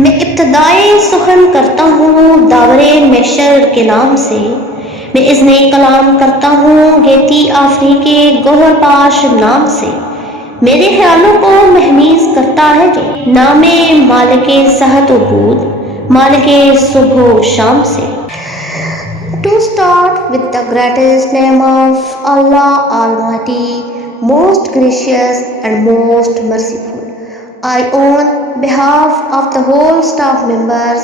मैं इब्तदाए सुखन करता हूँ दावरे मैशर के नाम से। मैं इज़्ने कलाम करता हूँ गेती आफरी के गोहर पाश नाम से। मेरे ख्यालों को महमीज करता है जो नामे मालिके सहत बूद मालिके सुबह शाम से। To start with the greatest name of Allah Almighty, most gracious and most merciful. I, on behalf of the whole staff members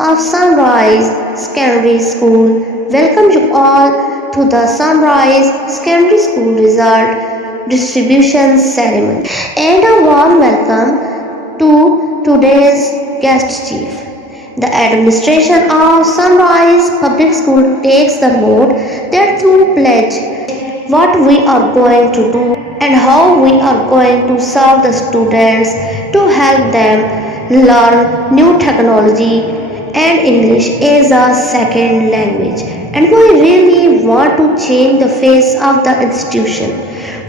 of Sunrise Secondary School, welcome you all to the Sunrise Secondary School result distribution ceremony and a warm welcome to today's guest chief. The administration of Sunrise Public School takes the note that to pledge what we are going to do and how we are going to serve the students to help them learn new technology and English as a second language. And we really want to change the face of the institution.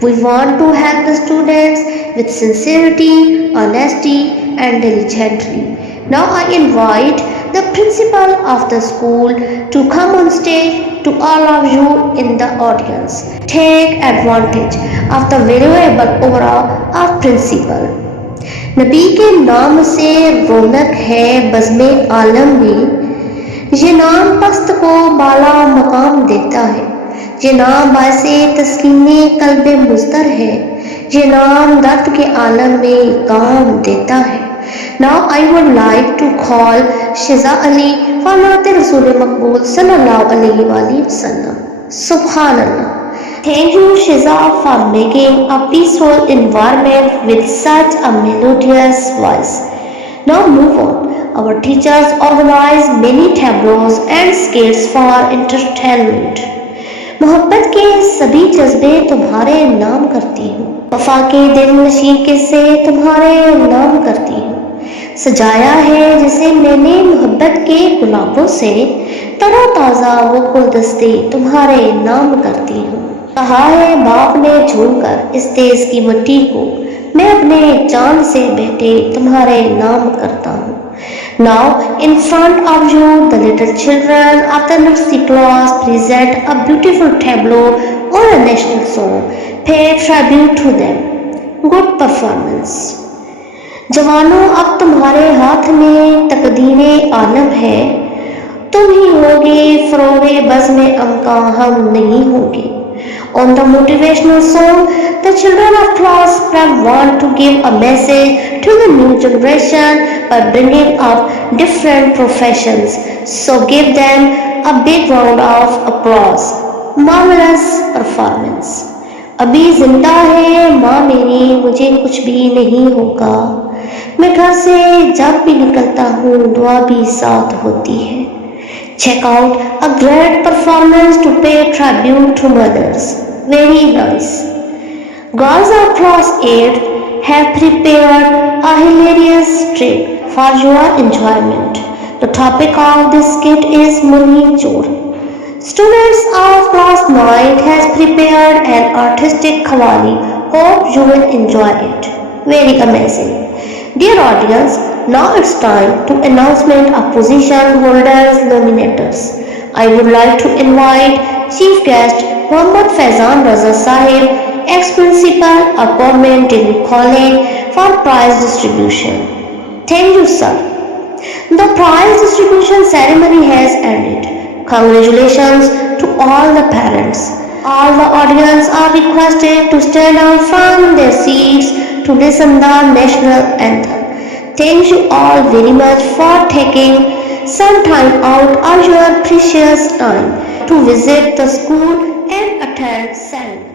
We want to help the students with sincerity, honesty, and diligently. Now I invite the principal of the school to come on stage to all of you in the audience. Take advantage of the valuable aura of principal. नबी के नाम से रौनक है बज़्मे आलम में, ये नाम पस्त को बाला मकाम देता है, ये नाम बासे तस्कीने कल्बे मुस्तर है, ये नाम दर्द के आलम में काम देता है। Now I would like to call Shiza Ali for Naate Rasool Maqbool sallallahu alaihi wasallam. Subhanallah. Thank you Shiza for making a peaceful environment with such a melodious voice. Now move on. Our teachers organize many tableaux and skits for entertainment. मोहब्बत के सभी जज्बे तुम्हारे नाम करती हूँ, वफा के दिल नशीं किस्से तुम्हारे नाम करती हूँ। सजाया है जिसे मैंने मोहब्बत के गुलाबों से, तरोताज़ा वो गुलदस्ते तुम्हारे नाम करती हूँ। कहा है बाप ने झूमकर इस देश की मिट्टी को, मैं अपने जान से बेटे तुम्हारे नाम करता हूँ। Now, in front of you, the little children of the nursery class present a beautiful tableau on a national song. Pay tribute to them. Good performance. जवानों अब तुम्हारे हाथ में तकदीरे आलम है, तुम ही होगे फरोगे बज़्मे अमका हम नहीं होगे। On the motivational song, the children of class prep want to give a message to the new generation by bringing up different professions. So give them a big round of applause. Marvelous performance. अभी जिंदा है माँ मेरी, मुझे कुछ भी नहीं होगा। मैं घर से जब भी निकलता हूँ दुआ भी साथ होती है। Check out a great performance to pay tribute to mothers. Very nice. Girls of class 8 have prepared a hilarious trick for your enjoyment. The topic of this skit is Murhi Chor. Students of class 9 has prepared an artistic qawwali. Hope you will enjoy it. Very amazing. Dear audience, now it's time to announcement of position holders nominators. I would like to invite Chief Guest Muhammad Faizan Raza Sahib, ex-principal of Government Degree College for prize distribution. Thank you, sir. The prize distribution ceremony has ended. Congratulations to all the parents. All the audience are requested to stand up from their seats to listen the national anthem. Thank you all very much for taking some time out of your precious time to visit the school and attend ceremony.